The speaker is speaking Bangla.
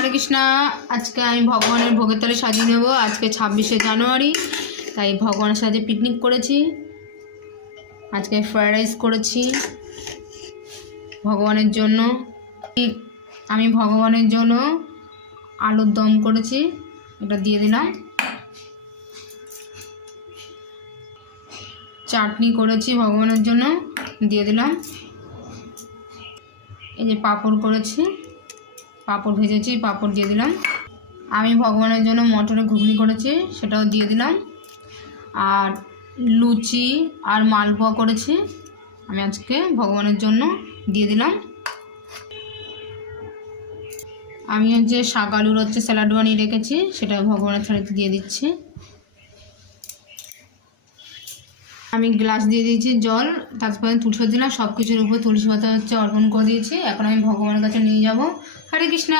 হরে কৃষ্ণা। আজকে আমি ভগবানের ভোগের থালি সাজিয়ে নেব। আজকে 26শে জানুয়ারি, তাই ভগবানের সাথে পিকনিক করেছি। আজকে ফ্রায়েড রাইস করেছি ভগবানের জন্য। আমি ভগবানের জন্য আলুর দম করেছি, এটা দিয়ে দিলাম। চাটনি করেছি ভগবানের জন্য, দিয়ে দিলাম। এই যে পাঁপড় করেছি, পাঁপড় ভেজেছি, পাঁপড় দিয়ে দিলাম। আমি ভগবানের জন্য মটরের ঘুগনি করেছি, সেটাও দিয়ে দিলাম। আর লুচি আর মালপোয়া করেছি, আমি আজকে ভগবানের জন্য দিয়ে দিলাম। আমি হচ্ছে শাক আলুর স্যালাড বানিয়ে রেখেছি, সেটা ভগবানের থালিতে দিয়ে দিচ্ছি। আমি গ্লাস দিয়ে দিয়েছি জল, তারপরে তুলসী দিলাম, সব কিছুর উপর তুলসী পাতা অর্পণ করে দিয়েছি। এখন আমি ভগবানের কাছে নিয়ে যাব। হরে কৃষ্ণ।